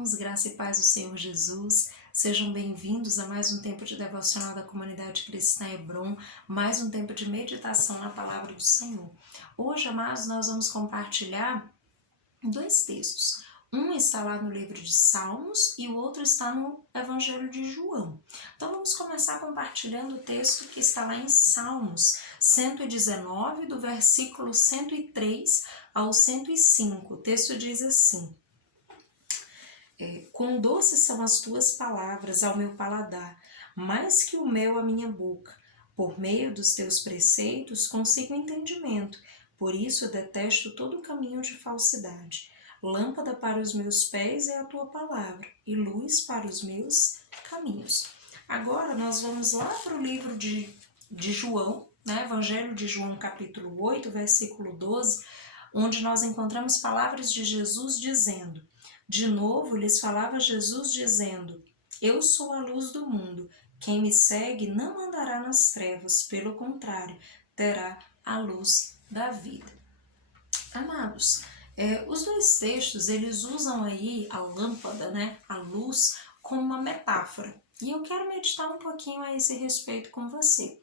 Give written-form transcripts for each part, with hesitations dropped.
irmãos, graça e paz do Senhor Jesus, sejam bem-vindos a mais um tempo de devocional da comunidade cristã Hebron, mais um tempo de meditação na palavra do Senhor. Hoje, amados, nós vamos compartilhar dois textos. Um está lá no livro de Salmos e o outro está no Evangelho de João. Então vamos começar compartilhando o texto que está lá em Salmos 119, do versículo 103 ao 105. O texto diz assim: quão doces são as tuas palavras ao meu paladar, mais que o mel à minha boca. Por meio dos teus preceitos consigo entendimento, por isso detesto todo caminho de falsidade. Lâmpada para os meus pés é a tua palavra, e luz para os meus caminhos. Agora nós vamos lá para o livro de João, né? Evangelho de João, capítulo 8, versículo 12, onde nós encontramos palavras de Jesus dizendo: de novo lhes falava Jesus dizendo: eu sou a luz do mundo. Quem me segue não andará nas trevas, pelo contrário, terá a luz da vida. Amados, os dois textos, eles usam aí a lâmpada, né, a luz, como uma metáfora. E eu quero meditar um pouquinho a esse respeito com você.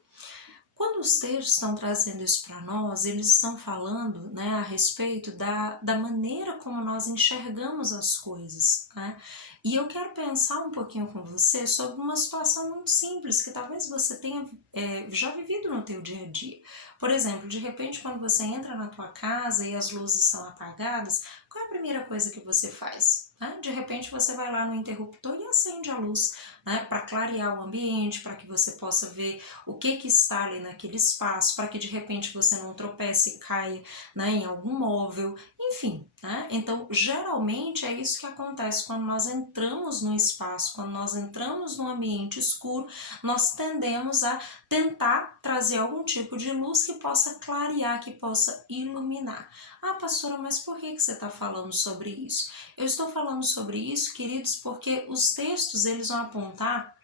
Quando os textos estão trazendo isso para nós, eles estão falando, né, a respeito da maneira como nós enxergamos as coisas, né? E eu quero pensar um pouquinho com você sobre uma situação muito simples que talvez você tenha já vivido no teu dia a dia. Por exemplo, de repente quando você entra na tua casa e as luzes estão apagadas, qual é a primeira coisa que você faz? Né? De repente você vai lá no interruptor e acende a luz, né, para clarear o ambiente, para que você possa ver o que está ali naquele espaço, para que de repente você não tropece e caia, né, em algum móvel, enfim, né? Então geralmente é isso que acontece quando nós entramos num espaço, quando nós entramos num ambiente escuro, nós tendemos a tentar trazer algum tipo de luz que possa clarear, que possa iluminar. Ah, pastora, mas por que você está falando sobre isso? Eu estou falando sobre isso, queridos, porque os textos eles vão apontar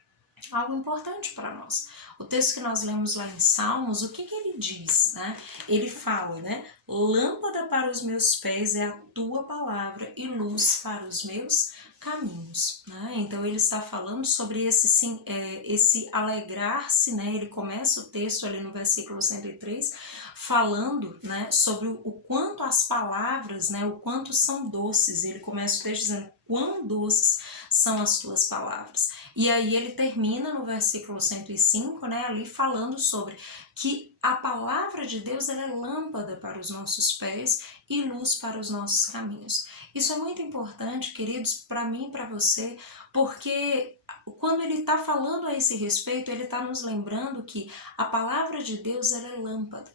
algo importante para nós. O texto que nós lemos lá em Salmos, o que ele diz, né? Ele fala, né? Lâmpada para os meus pés é a tua palavra e luz para os meus caminhos, né? Então ele está falando sobre esse alegrar-se, né? Ele começa o texto ali no versículo 103 falando, né, sobre o quanto as palavras, né, o quanto são doces. Ele começa o texto dizendo: quão doces são as tuas palavras. E aí ele termina no versículo 105, né, ali falando sobre que a palavra de Deus ela é lâmpada para os nossos pés e luz para os nossos caminhos. Isso é muito importante, queridos, para mim e para você, porque quando ele está falando a esse respeito, ele está nos lembrando que a palavra de Deus ela é lâmpada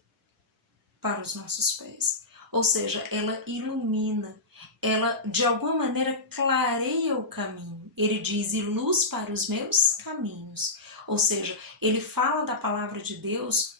para os nossos pés. Ou seja, ela ilumina, ela de alguma maneira clareia o caminho. Ele diz: e luz para os meus caminhos. Ou seja, ele fala da palavra de Deus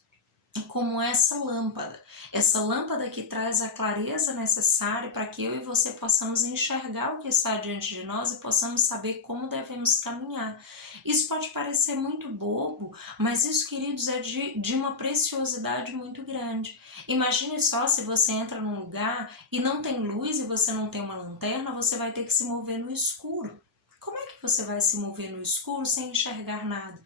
como essa lâmpada que traz a clareza necessária para que eu e você possamos enxergar o que está diante de nós e possamos saber como devemos caminhar. Isso pode parecer muito bobo, mas isso, queridos, é de uma preciosidade muito grande. Imagine só se você entra num lugar e não tem luz e você não tem uma lanterna, você vai ter que se mover no escuro. Como é que você vai se mover no escuro sem enxergar nada?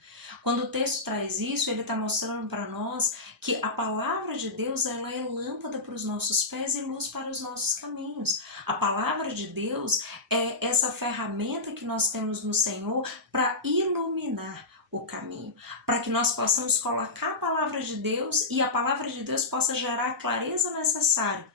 Quando o texto traz isso, ele está mostrando para nós que a palavra de Deus ela é lâmpada para os nossos pés e luz para os nossos caminhos. A palavra de Deus é essa ferramenta que nós temos no Senhor para iluminar o caminho, para que nós possamos colocar a palavra de Deus e a palavra de Deus possa gerar a clareza necessária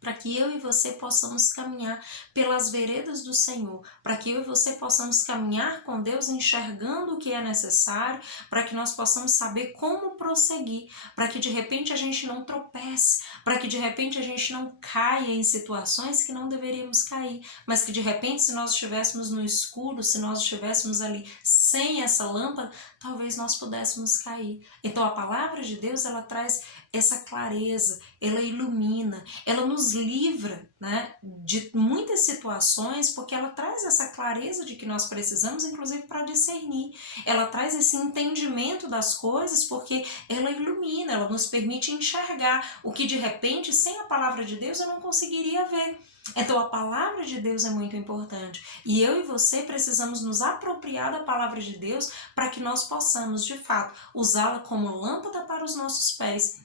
para que eu e você possamos caminhar pelas veredas do Senhor, para que eu e você possamos caminhar com Deus enxergando o que é necessário, para que nós possamos saber como prosseguir, para que de repente a gente não tropece, para que de repente a gente não caia em situações que não deveríamos cair, mas que de repente se nós estivéssemos no escuro, se nós estivéssemos ali sem essa lâmpada, talvez nós pudéssemos cair. Então a palavra de Deus ela traz essa clareza, ela ilumina, ela nos livra, né, de muitas situações, porque ela traz essa clareza de que nós precisamos, inclusive para discernir. Ela traz esse entendimento das coisas, porque ela ilumina, ela nos permite enxergar o que de repente, sem a palavra de Deus, eu não conseguiria ver. Então a palavra de Deus é muito importante e eu e você precisamos nos apropriar da palavra de Deus para que nós possamos, de fato, usá-la como lâmpada para os nossos pés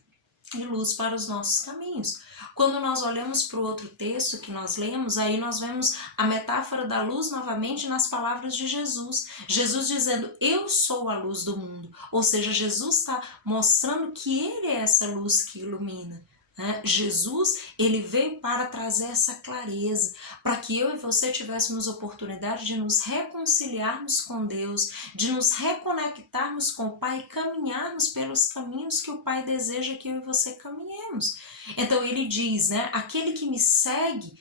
e luz para os nossos caminhos. Quando nós olhamos para o outro texto que nós lemos, aí nós vemos a metáfora da luz novamente nas palavras de Jesus. Jesus dizendo, eu sou a luz do mundo. Ou seja, Jesus está mostrando que ele é essa luz que ilumina. Jesus, ele veio para trazer essa clareza, para que eu e você tivéssemos oportunidade de nos reconciliarmos com Deus, de nos reconectarmos com o Pai e caminharmos pelos caminhos que o Pai deseja que eu e você caminhemos. Então ele diz, aquele que me segue,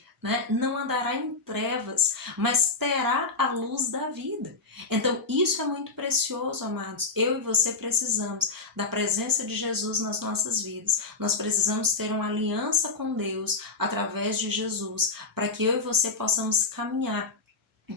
não andará em trevas, mas terá a luz da vida. Então isso é muito precioso, amados. Eu e você precisamos da presença de Jesus nas nossas vidas. Nós precisamos ter uma aliança com Deus através de Jesus, para que eu e você possamos caminhar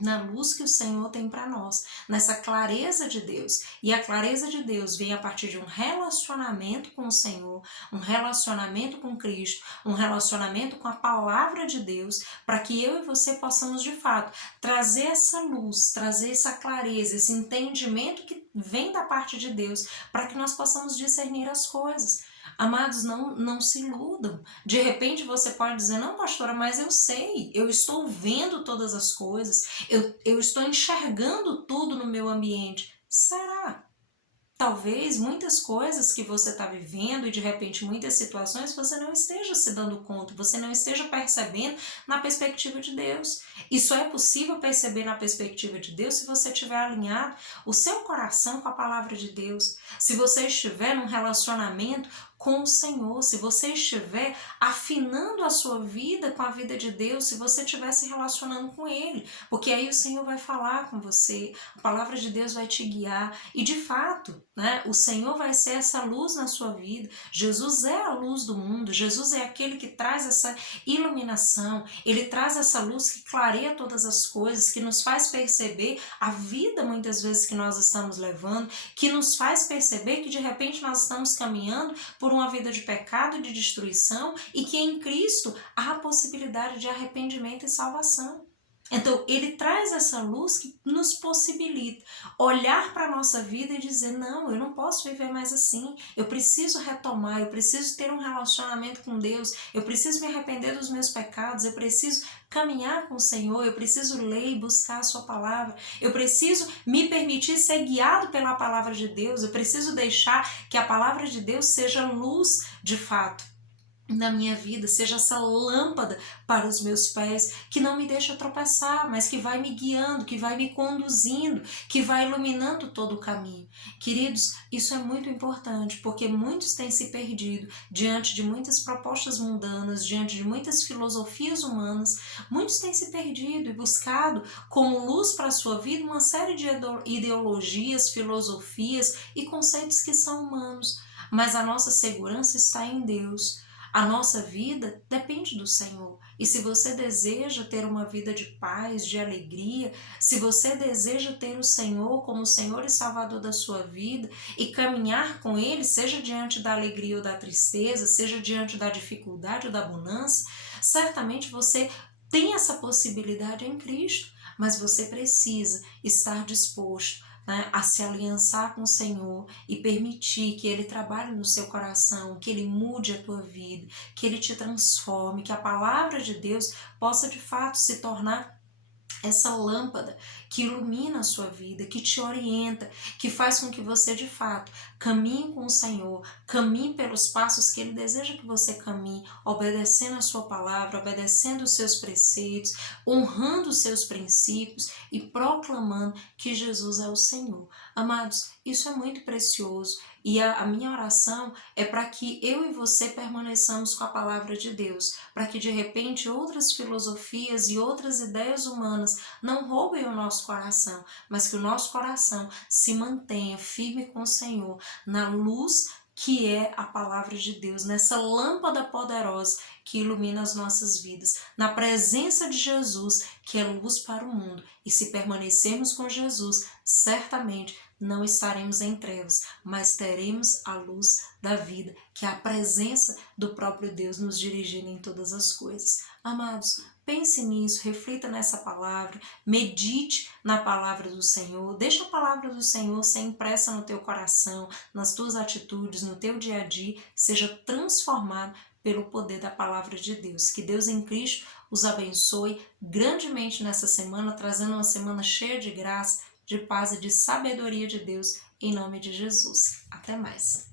na luz que o Senhor tem para nós, nessa clareza de Deus. E a clareza de Deus vem a partir de um relacionamento com o Senhor, um relacionamento com Cristo, um relacionamento com a palavra de Deus, para que eu e você possamos de fato trazer essa luz, trazer essa clareza, esse entendimento que vem da parte de Deus, para que nós possamos discernir as coisas. Amados, não se iludam. De repente você pode dizer, não, pastora, mas eu sei, eu estou vendo todas as coisas, eu estou enxergando tudo no meu ambiente. Será? Talvez muitas coisas que você está vivendo e de repente muitas situações você não esteja se dando conta, você não esteja percebendo na perspectiva de Deus. Isso é possível perceber na perspectiva de Deus se você tiver alinhado o seu coração com a palavra de Deus, se você estiver num relacionamento com o Senhor, se você estiver afinando a sua vida com a vida de Deus, se você estiver se relacionando com Ele, porque aí o Senhor vai falar com você, a palavra de Deus vai te guiar e de fato, o Senhor vai ser essa luz na sua vida. Jesus é a luz do mundo, Jesus é aquele que traz essa iluminação, Ele traz essa luz que clareia todas as coisas, que nos faz perceber a vida muitas vezes que nós estamos levando, que nos faz perceber que de repente nós estamos caminhando por uma vida de pecado e de destruição e que em Cristo há a possibilidade de arrependimento e salvação. Então, ele traz essa luz que nos possibilita olhar para a nossa vida e dizer, não, eu não posso viver mais assim, eu preciso retomar, eu preciso ter um relacionamento com Deus, eu preciso me arrepender dos meus pecados, eu preciso caminhar com o Senhor, eu preciso ler e buscar a sua palavra, eu preciso me permitir ser guiado pela palavra de Deus, eu preciso deixar que a palavra de Deus seja luz de fato na minha vida, seja essa lâmpada para os meus pés, que não me deixa tropeçar, mas que vai me guiando, que vai me conduzindo, que vai iluminando todo o caminho. Queridos, isso é muito importante, porque muitos têm se perdido diante de muitas propostas mundanas, diante de muitas filosofias humanas, muitos têm se perdido e buscado como luz para a sua vida uma série de ideologias, filosofias e conceitos que são humanos, mas a nossa segurança está em Deus. A nossa vida depende do Senhor. E se você deseja ter uma vida de paz, de alegria, se você deseja ter o Senhor como Senhor e Salvador da sua vida e caminhar com Ele, seja diante da alegria ou da tristeza, seja diante da dificuldade ou da bonança, certamente você tem essa possibilidade em Cristo, mas você precisa estar disposto a se aliançar com o Senhor e permitir que Ele trabalhe no seu coração, que Ele mude a tua vida, que Ele te transforme, que a palavra de Deus possa de fato se tornar essa lâmpada que ilumina a sua vida, que te orienta, que faz com que você de fato caminhe com o Senhor, caminhe pelos passos que Ele deseja que você caminhe, obedecendo a sua palavra, obedecendo os seus preceitos, honrando os seus princípios e proclamando que Jesus é o Senhor. Amados, isso é muito precioso e a minha oração é para que eu e você permaneçamos com a palavra de Deus, para que de repente outras filosofias e outras ideias humanas não roubem o nosso coração, mas que o nosso coração se mantenha firme com o Senhor, na luz que é a palavra de Deus, nessa lâmpada poderosa que ilumina as nossas vidas, na presença de Jesus, que é luz para o mundo. E se permanecermos com Jesus, certamente não estaremos em trevas, mas teremos a luz da vida, que é a presença do próprio Deus nos dirigindo em todas as coisas. Amados, pense nisso, reflita nessa palavra, medite na palavra do Senhor, deixa a palavra do Senhor ser impressa no teu coração, nas tuas atitudes, no teu dia a dia, seja transformado pelo poder da palavra de Deus. Que Deus em Cristo os abençoe grandemente nessa semana, trazendo uma semana cheia de graça, de paz e de sabedoria de Deus, em nome de Jesus. Até mais.